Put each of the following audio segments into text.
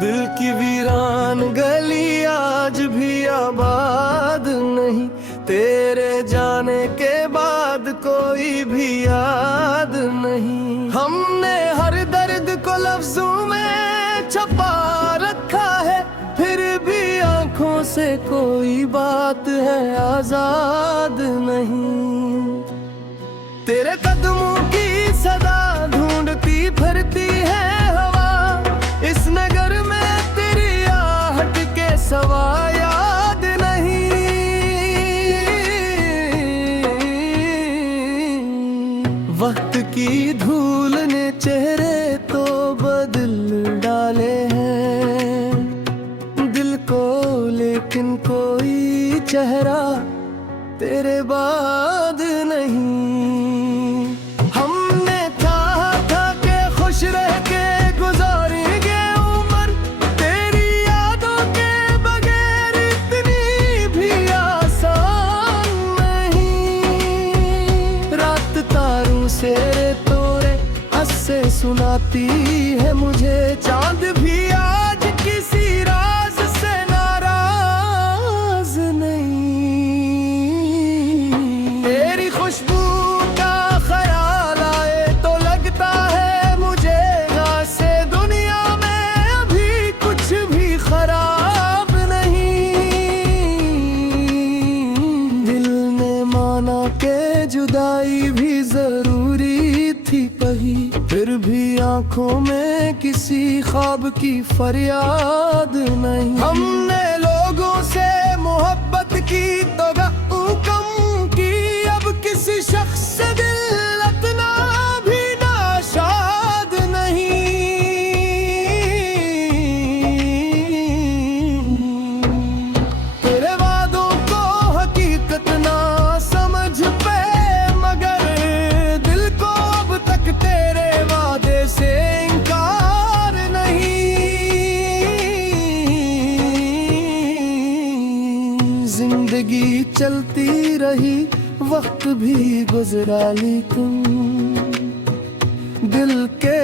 दिल की वीरान गली आज भी आबाद नहीं, तेरे जाने के बाद कोई भी याद नहीं। हमने हर दर्द को लफ्जों में छुपा रखा है, फिर भी आंखों से कोई बात है आजाद नहीं। तेरे कदमों की सदा ढूंढती फिरती है हवा, इस नगर में तेरी आहट के सवा याद नहीं। वक्त की धूल ने चेहरे तो बदल डाले हैं दिल को, लेकिन कोई चेहरा तेरे बाद नहीं। हमने चाहा था कि खुश रह के गुजारेंगे उम्र, तेरी यादों के बगैर इतनी भी आसान नहीं। रात तारों से तोरे हंसे सुनाती है मुझे, चांद भी आज किसी राज से नाराज नहीं। तेरी खुशबू का ख्याल आए तो लगता है मुझे से दुनिया में अभी कुछ भी खराब नहीं। दिल ने माना के जुदाई भी जरूरी थी कही, फिर भी आंखों में किसी ख्वाब की फरियाद नहीं। हमने लोगों से मोहब्बत की तो कम की, अब किसी शख्स से दिल अपना भी नाशाद नहीं। तेरे वादों को हकीकत ना समझ पे, मगर दिल को अब तक तेरे वादे से इनकार नहीं। जिंदगी चलती रही, वक्त भी गुजरा, लेकिन दिल के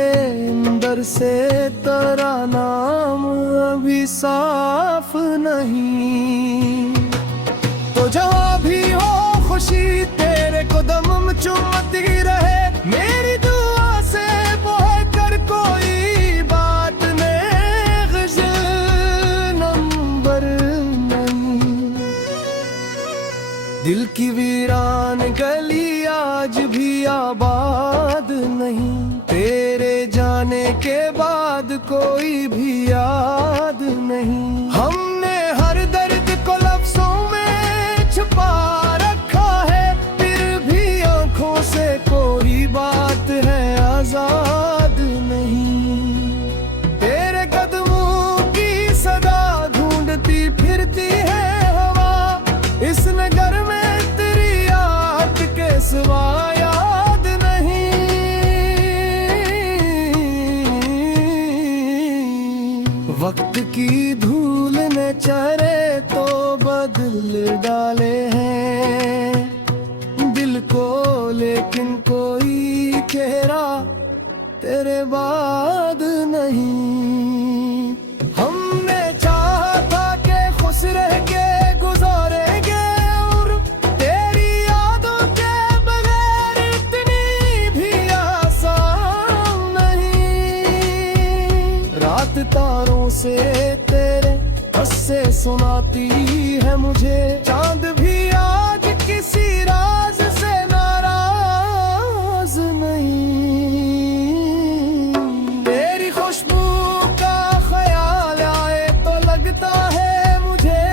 अंदर से तेरा नाम अभी साफ नहीं। तो जहाँ भी हो खुशी तेरे कदम चुमती रहे, मेरी दुआ से बोह कर कोई बात में गज़ल नंबर नहीं। दिल की वीरान गली आज भी आबाद नहीं, तेरे जाने के बाद कोई भी याद नहीं। हमने हर दर्द को लफ्जों में छुपा रखा है, फिर भी आंखों से कोई बात है आजाद नहीं। तेरे कदमों की सदा ढूंढती फिरती है हवा, इस नगर में तेरी याद के सिवा याद नहीं। वक्त की धूल ने चेहरे तो बदल डाले हैं दिल को, लेकिन कोई चेहरा तेरे बाद नहीं। हमने चाहा था कि खुश रह के गुजारेंगे और तेरी यादों के बगैर इतनी भी आसान नहीं। रात तारों से तेरे हंसे सुनाती है मुझे, चांद भी आज किसी राज से नाराज नहीं। तेरी खुशबू का ख्याल आए तो लगता है मुझे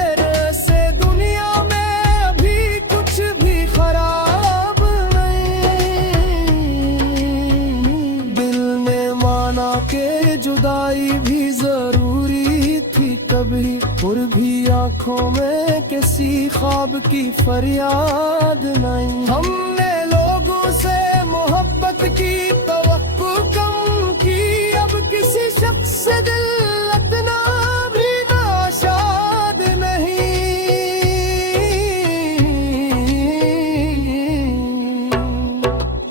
से दुनिया में अभी कुछ भी खराब नहीं। दिल ने माना के जुदाई भी जरूरी थी कभी, और भी आंखों में किसी ख्वाब की फरियाद नहीं। हमने लोगों से मोहब्बत की तवक्को कम की, अब किसी शख्स से दिल अपना भी नाशाद नहीं।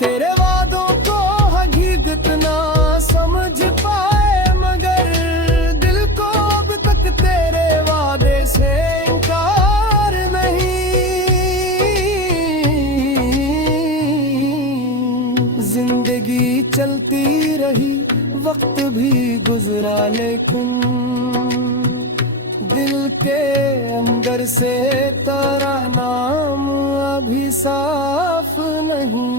तेरे वादों को हकीकत ना समझ पाए, मगर दिल को रही, वक्त भी गुजरा, लेकिन दिल के अंदर से तेरा नाम अभी साफ नहीं।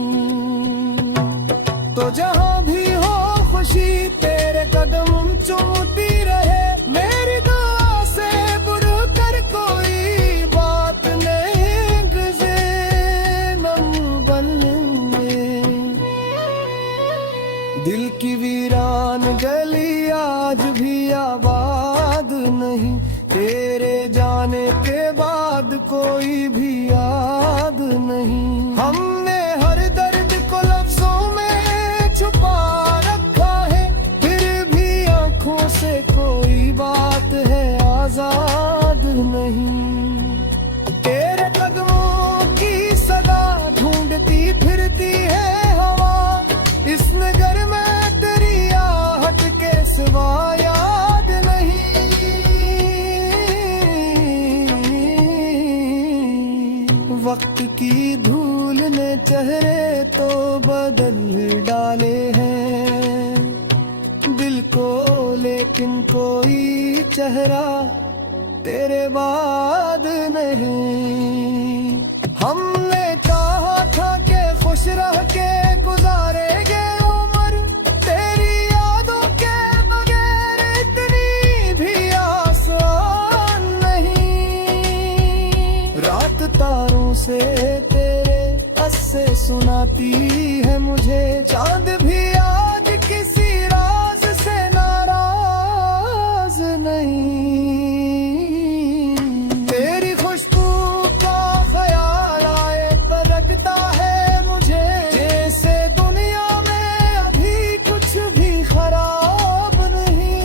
तो जहाँ भी हो खुशी तेरे कदम चूमती रहे, मेरी दुआ से बुर कर कोई बात नहीं गुजरे नम बन में। दिल की वीरान गली आज भी आबाद नहीं, तेरे जाने के बाद कोई भी याद नहीं। हमने हर दर्द को लफ्जों में छुपा रखा है, फिर भी आंखों से कोई बात है आजाद नहीं। तेरे कदमों की सदा ढूंढती फिरती है हवा, इस नगर में तेरी आहट के सिवा याद नहीं। वक्त की धूल ने चेहरे तो बदल डाले हैं दिल को, लेकिन कोई चेहरा तेरे बाद नहीं। हमने चाहा था कि खुश रह के गुजारेंगे उम्र, तेरी यादों के बगैर इतनी भी आसान नहीं। रात तारों से तेरे अस्से सुनाती है मुझे, चांद भी आज किसी राज से नाराज नहीं। तेरी खुशबू का ख्याल आए तो लगता है मुझे, जैसे दुनिया में अभी कुछ भी खराब नहीं।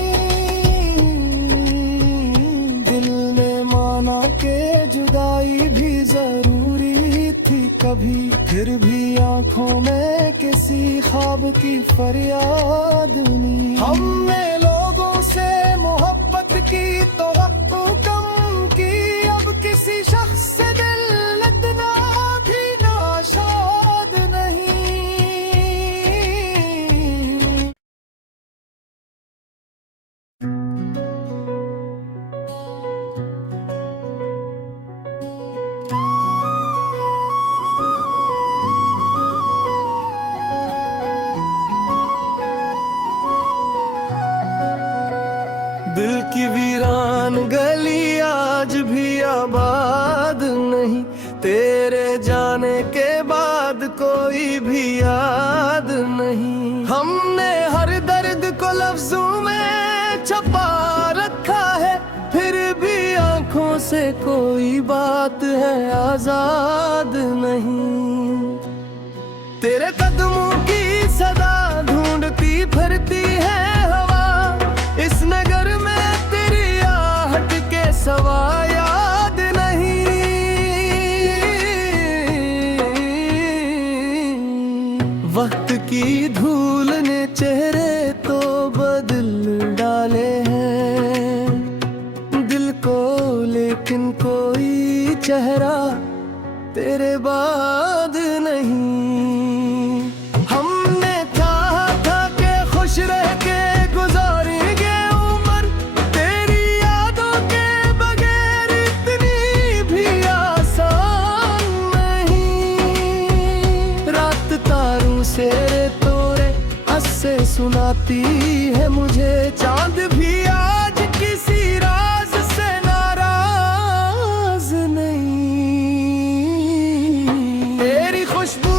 दिल ने माना के जुदाई भी जरूरी थी कभी, फिर भी आंखों में किसी ख्वाब की फरियाद नहीं। हमने लोगों से मोहब्बत की तो कम की, अब किसी शख्स से दिल इतना भी नाशाद नहीं। दिल की वीरान गली आज भी आबाद नहीं, तेरे जाने के बाद कोई भी याद नहीं। हमने हर दर्द को लफ्जों में छुपा रखा है, फिर भी आंखों से कोई बात है आजाद नहीं। तेरे कदमों की सदा ढूंढती फिरती है हवा, इस नगर में तेरी आहट के सवा याद नहीं। वक्त की धूल ने चेहरे तो बदल डाले हैं दिल को, लेकिन कोई चेहरा तेरे बाद नहीं। हमने चाहा था कि खुश रह के गुजारेंगे उम्र, तेरी यादों के बगैर इतनी भी आसान नहीं। रात तारों से तोरे हंसे सुनाती है मुझे, चांद भी आज किसी राज से नाराज नहीं। तेरी खुशबू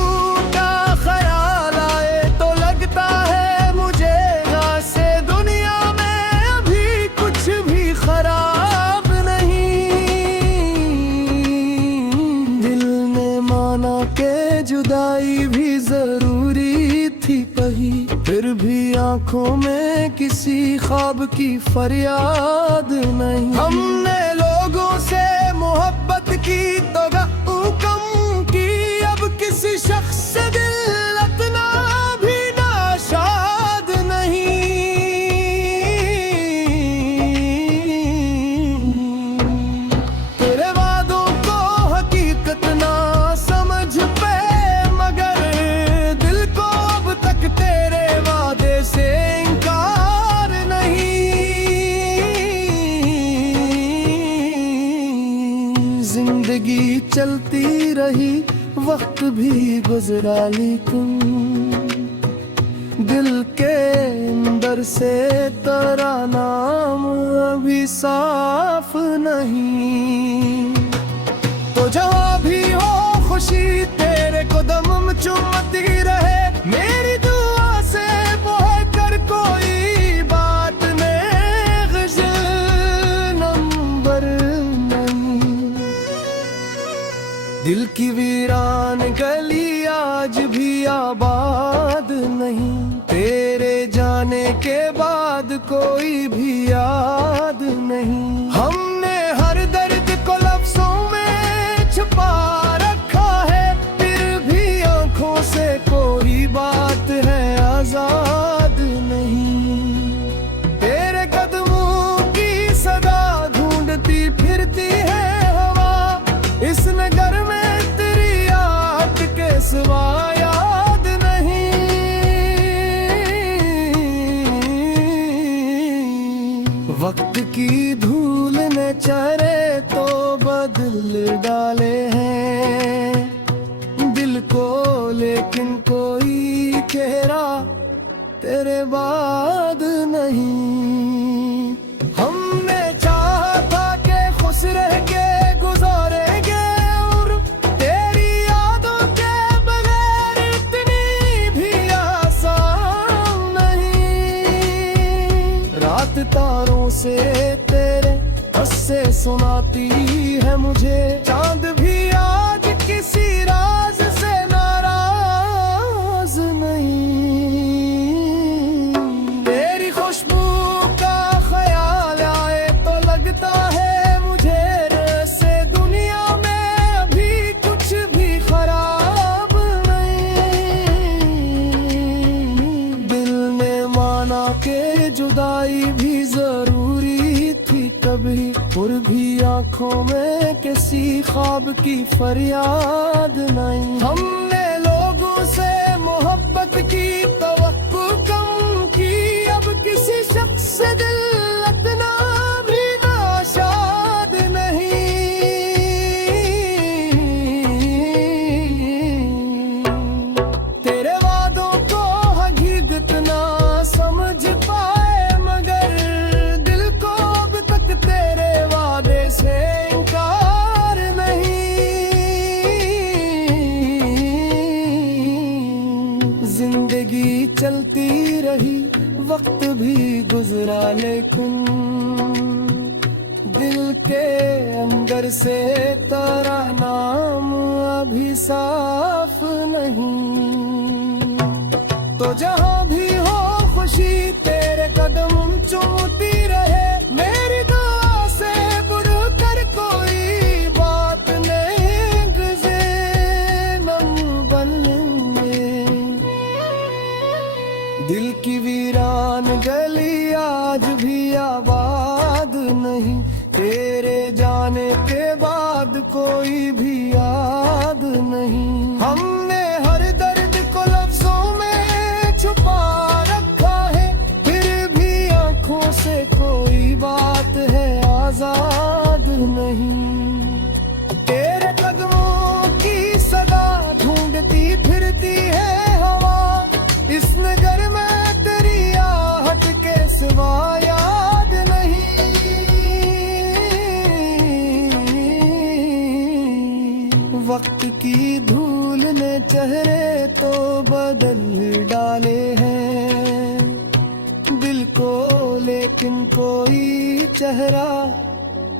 का ख्याल आए तो लगता है मुझे, जैसे दुनिया में अभी कुछ भी खराब नहीं। दिल ने माना के जुदाई भी जरूरी थी कही, फिर भी आंखों में किसी ख्वाब की फरियाद नहीं। हमने लोगों से मोहब्बत की तो कम की, अब किसी शख्स से दिल इतना भी नाशाद नहीं। तेरे वादों को हकीकत ना समझ पे, मगर दिल को अब तक तेरे वादे से चलती रही, वक्त भी गुजरा लेकिन दिल के अंदर से तेरा नाम अभी साफ नहीं। तो जहाँ भी हो खुशी तेरे कदम चुमती रहे, मेरी दुआ से बोह कर कोई बात नहीं, ग़ज़ल नंबर नहीं। दिल की वीरान गली आज भी आबाद नहीं, तेरे जाने के बाद कोई भी याद नहीं। हमने हर दर्द को लफ्ज़ों में छुपा रखा है, फिर भी आंखों से कोई बात है आजाद नहीं। तेरे कदमों की सदा ढूंढती फिरती है हवा, इस नगर में तेरी याद के सिवा याद नहीं। वक्त की धूल ने चेहरे तो बदल डाले हैं दिल को, लेकिन कोई चेहरा तेरे बाद नहीं। हमने चाहा था कि खुश रह के गुजारेंगे और तेरी यादों के बगैर इतनी भी आसान नहीं। रात तारों से तेरे हंसे सुनाती है मुझे, चांद भी आज किसी राज से नाराज नहीं। तेरी खुशबू का ख्याल आए तो लगता है मुझे से दुनिया में अभी कुछ भी खराब नहीं। दिल ने माना कि जुदाई भी जरूरी थी कभी, और भी आंखों में किसी ख्वाब की फरियाद नहीं। हमने लोगों से मोहब्बत की तवक्को कम की, अब किसी शख्स से दिल इतना भी नाशाद नहीं। तेरे वादों को हकीकत ना समझ पाए, मगर दिल को अब तक तेरे वादे से इनकार नहीं। जिंदगी चलती रही, वक्त भी गुजरा, लेकिन दिल के अंदर से तेरा नाम अभी साफ नहीं। तो जहाँ भी हो खुशी तेरे कदम चूमती रहे, मेरी दुआ से बुर कर कोई बात नहीं, ग़ज़ल नंबर में। दिल की वीरान गली आज भी आबाद नहीं, तेरे जाने के बाद कोई भी याद नहीं। हमने हर दर्द को लफ्ज़ों में छुपा रखा है, फिर भी आंखों से कोई बात है आजाद नहीं। तेरे कदमों की सदा ढूंढती फिरती है हवा, इस नगर में तेरी आहट के सिवा याद नहीं। वक्त की धूल ने चेहरे तो बदल डाले हैं दिल को, लेकिन कोई चेहरा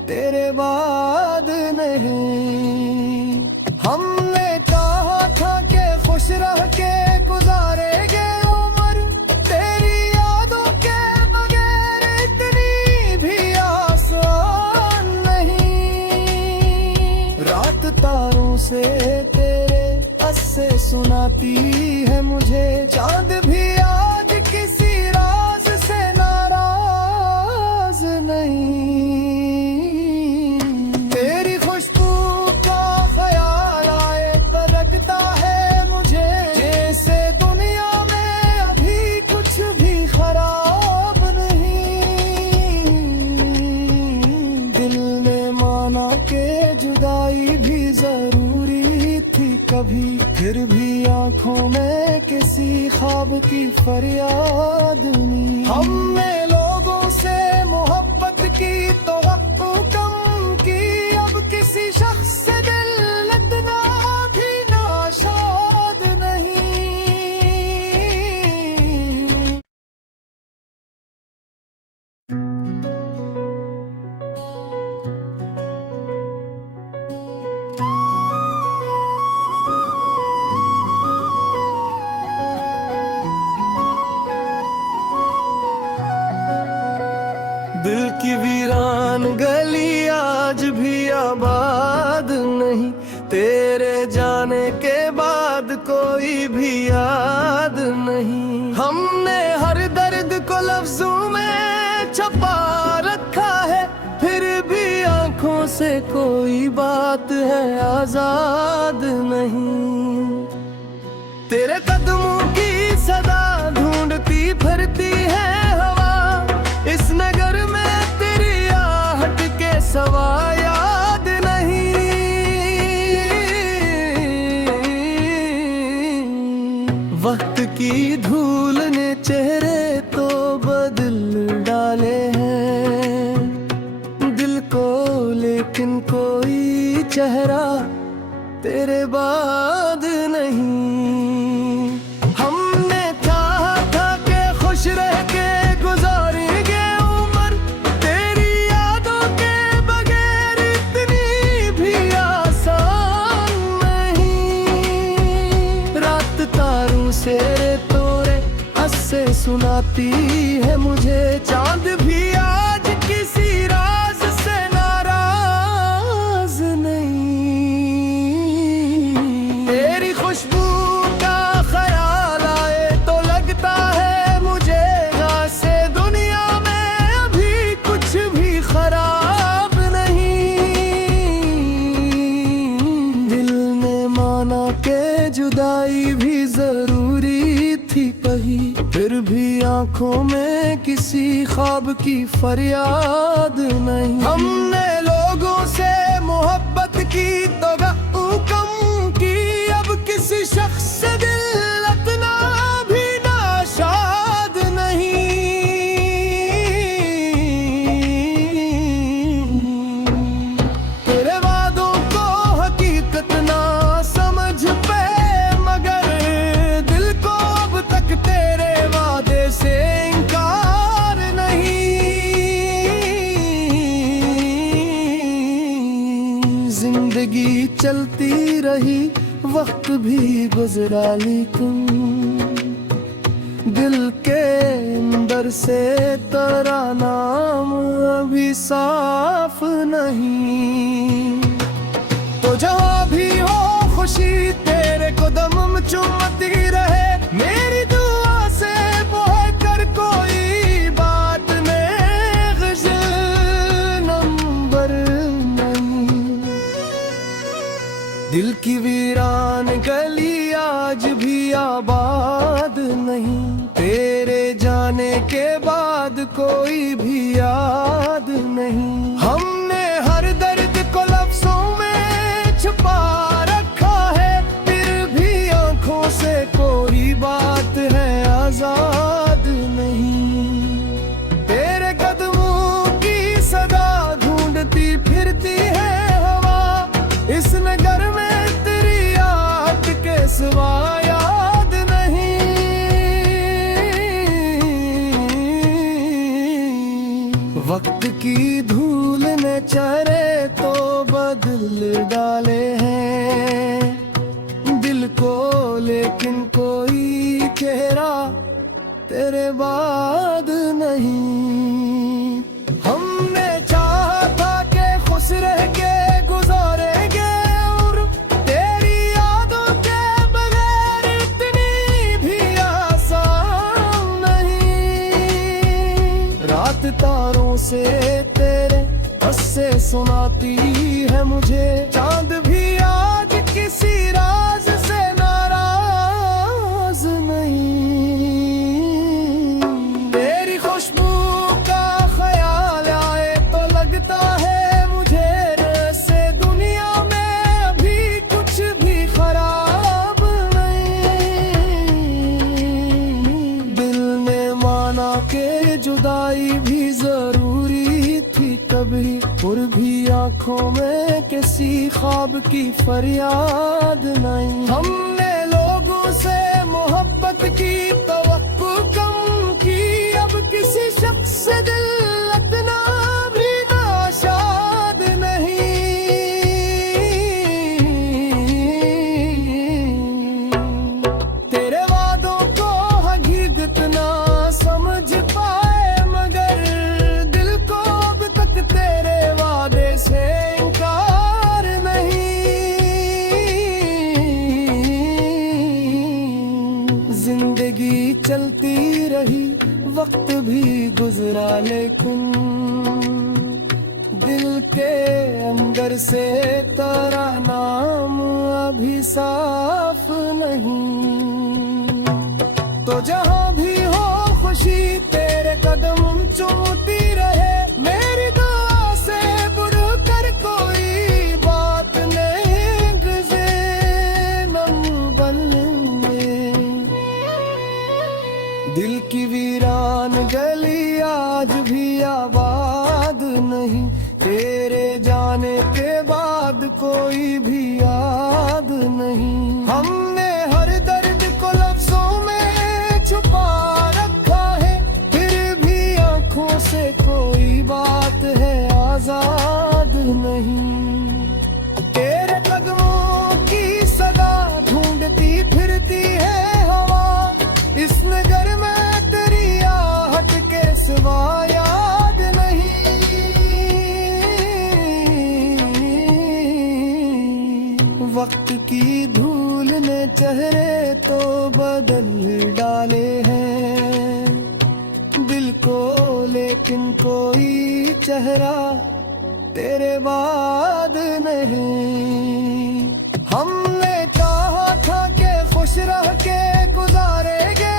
तेरे बाद नहीं। हमने चाहा था कि खुश रह के गुजारेंगे उम्र, तेरी यादों के बगैर इतनी भी आसान नहीं। रात तारों से तेरे हंसे सुनाती है मुझे, चांद भी आज किसी राज से नाराज नहीं। तेरी खुशबू का ख्याल आए तो लगता है मुझे, जैसे दुनिया में अभी कुछ भी खराब नहीं। दिल ने माना के जुदाई भी जरूरी कभी, फिर भी आंखों में किसी ख्वाब की फरियाद नहीं। हमने लोगों से मोहब्बत की तो कम की, अब किसी शख्स से दिल इतना भी नाशाद नहीं। दिल की वीरान गली आज भी आबाद नहीं, तेरे जाने के बाद कोई भी याद नहीं। हमने हर दर्द को लफ्जों में छुपा रखा है, फिर भी आंखों से कोई बात है आजाद नहीं। तेरे कदमों की सदा ढूंढती फिरती है हवा, इस नगर में तेरी आहट के सवा याद नहीं। वक्त की धूल ने चेहरे तो बदल डाले हैं दिल को, लेकिन कोई चेहरा तेरे बाद नहीं। हमने चाहा था कि खुश रह के गुजारेंगे उम्र, तेरी यादों के बगैर इतनी भी आसान नहीं। रात तारों से तोरे हंसे सुनाती है मुझे, चांद भी आज किसी राज से नाराज नहीं। तेरी खुशबू का ख्याल आए तो लगता है मुझे से दुनिया में अभी कुछ भी खराब नहीं। दिल ने माना के जुदाई भी जरूरी थी कही, फिर भी आंखों में किसी ख्वाब की फरियाद नहीं। हमने लोगों से मोहब्बत की तो कम की, अब किसी शख्स से दिल इतना भी नाशाद नहीं। तेरे वादों को हकीकत ना समझ पे, मगर दिल को अब तक तेरे वादे से इनकार नहीं। जिंदगी चलती रही, वक्त भी गुजरा, लेकिन दिल के अंदर से तेरा नाम अभी साफ नहीं। तो जहाँ भी हो खुशी तेरे कदम चुमती रहे, मेरी दुआ से बह कर कोई बात में ग़ज़ल नंबर नहीं। दिल की वीरान गली आज भी आबाद नहीं, तेरे जाने के बाद कोई भी याद नहीं। हमने हर दर्द को लफ्जों में छुपा रखा है, फिर भी आंखों से कोई बात है आजाद नहीं। तेरे कदमों की सदा ढूंढती फिरती है हवा, इस नगर में तेरी याद के सिवा याद नहीं। वक्त की धूल ने चेहरे तो बदल डाले हैं दिल को, लेकिन कोई चेहरा तेरे बाद नहीं। हमने चाहा था कि खुश रह के गुजारेंगे और तेरी यादों के बगैर इतनी भी आसान नहीं। रात तारों से तेरे हंसे सुनाती है मुझे, चांद भी आज किसी राज से नाराज नहीं। तेरी खुशबू का ख्याल आए तो लगता है मुझे से दुनिया में अभी कुछ भी खराब के जुदाई भी जरूरी थी कभी, और भी आंखों में किसी ख्वाब की फरियाद नहीं। हमने लोगों से मोहब्बत की तवक्को कम की, अब किसी शख्स से दिल लगना भी नाशाद नहीं। तेरे वादों को हकीकत ना समझ पाए, मगर दिल को अब तक तेरे वादे से इनकार नहीं। जिंदगी चलती रही, वक्त भी गुजरा, लेकिन दिल के अंदर से तेरा नाम अभी साफ नहीं। तो जहां भी हो खुशी तेरे कदम चूमती रहे, मेरी दुआ से बढ़कर कोई बात नहीं गुज़रे नम बन में। दिल की वीरान गली आज भी आबाद नहीं, तेरे जाने के बाद कोई भी याद नहीं। हमने हर दर्द को लफ्जों में छुपा रखा है, फिर भी आंखों से कोई बात है आजाद नहीं। तेरे कदमों की सदा ढूंढती फिरती है हवा, इस नगर में तेरी आहट के सिवा याद नहीं। वक्त की धूल ने चेहरे तो बदल डाले हैं दिल को, लेकिन कोई चेहरा तेरे बाद नहीं। हमने चाहा था कि खुश रह के गुजारेंगे